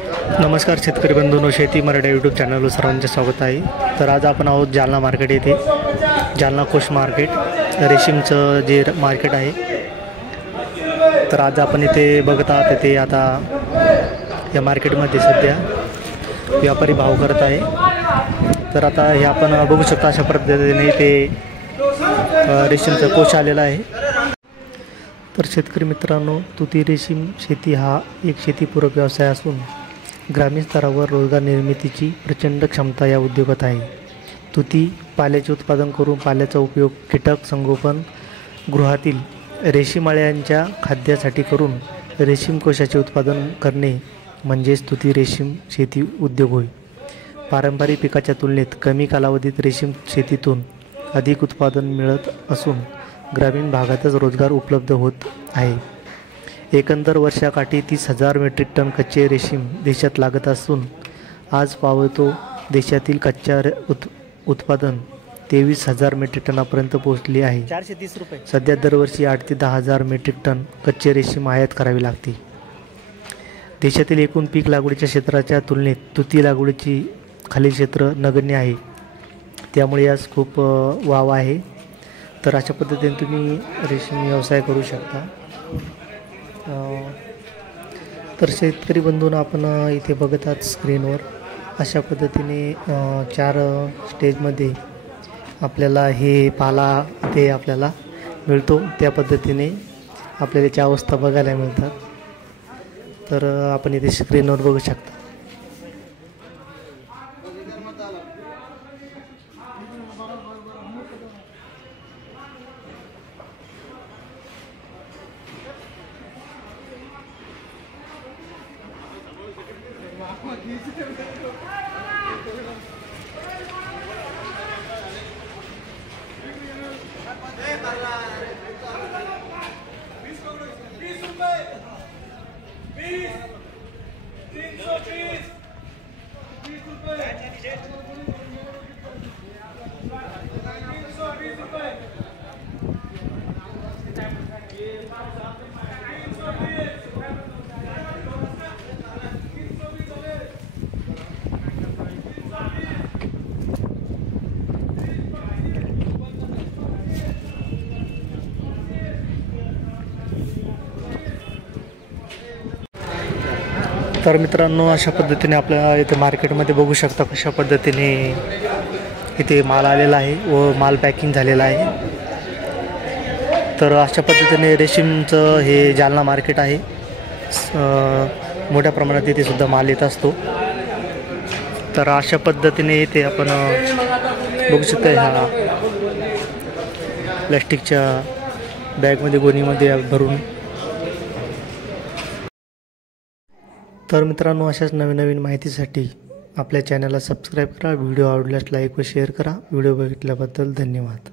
नमस्कार शेतकरी बंधूंनो, शेती मराठी यूट्यूब चॅनलवर सर्वांचे स्वागत आहे। तर आज आपण आहोत जालना मार्केट येथे। जालना कोश मार्केट रेशीमचं जे मार्केट आहे। तर आज आपण इथे बघत आहात ते आता या मार्केटमध्ये सध्या व्यापारी भाव करत आहे। तर आता हे आपण बघू शकता अशा पद्धतीने ते रेशीमचा कोश आलेला आहे। तर शेतकरी मित्रांनो, तुती रेशीम शेती हा एक शेतीपूरक व्यवसाय असून ग्रामीण स्तरावर रोजगार निर्मितीची प्रचंड क्षमता या उद्योगात आहे। तुती पाल्याचे उत्पादन करून पाल्याचा उपयोग कीटक संगोपन गृहातील रेशीम अळ्यांच्या खाद्यासाठी करून रेशीम कोशाचे उत्पादन करणे म्हणजेच तुती रेशीम शेती उद्योग होय। पारंपरिक पिकाच्या तुलनेत कमी कालावधीत रेशीम शेतीतून अधिक उत्पादन मिळत असून ग्रामीण भागातच रोजगार उपलब्ध होत आहे। एकंदर वर्षाकाठी 30,000 मेट्रिक टन कच्चे रेशीम देशात लागत असून आज पावतो देशातील कच्च्या उत्पादन 23,000 मेट्रिक टनापर्यंत पोहोचले आहे। 430 रुपये सध्या दरवर्षी 8 ते 10,000 मेट्रिक टन कच्चे रेशीम आयात करावी लागते। देशातील एकूण पीक लागवडीच्या क्षेत्राच्या तुलनेत तुती लागवडीची खालील क्षेत्र नगण्य आहे, त्यामुळे यास खूप वाव आहे। तर अशा पद्धतीने तुम्ही रेशीम व्यवसाय करू शकता। तर शेतकरी बंधूंनो, आपण इथे बघत आहात स्क्रीनवर अशा पद्धतीने 4 स्टेजमध्ये आपल्याला हे पाला इथे आपल्याला मिळतो। त्या पद्धतीने आपल्याला याची अवस्था बघायला मिळतात। तर आपण इथे स्क्रीनवर बघू शकता। तर मित्रांनो, अशा पद्धतीने आपल्या इथे मार्केटमध्ये बघू शकता कशा पद्धतीने इथे माल आलेला आहे व माल पॅकिंग झालेला आहे। तर अशा पद्धतीने रेशीमचं हे जालना मार्केट आहे। मोठ्या प्रमाणात इथे सुद्धा माल येत असतो। तर अशा पद्धतीने इथे आपण बघू शकता ह्या प्लॅस्टिकच्या बॅगमध्ये गोणीमध्ये भरून। तर मित्रांनो, अशाच नवीन नवीन माहितीसाठी आपल्या चॅनलला सबस्क्राईब करा। व्हिडिओ आवडल्यास लाईक व शेअर करा। व्हिडिओ बघितल्याबद्दल धन्यवाद।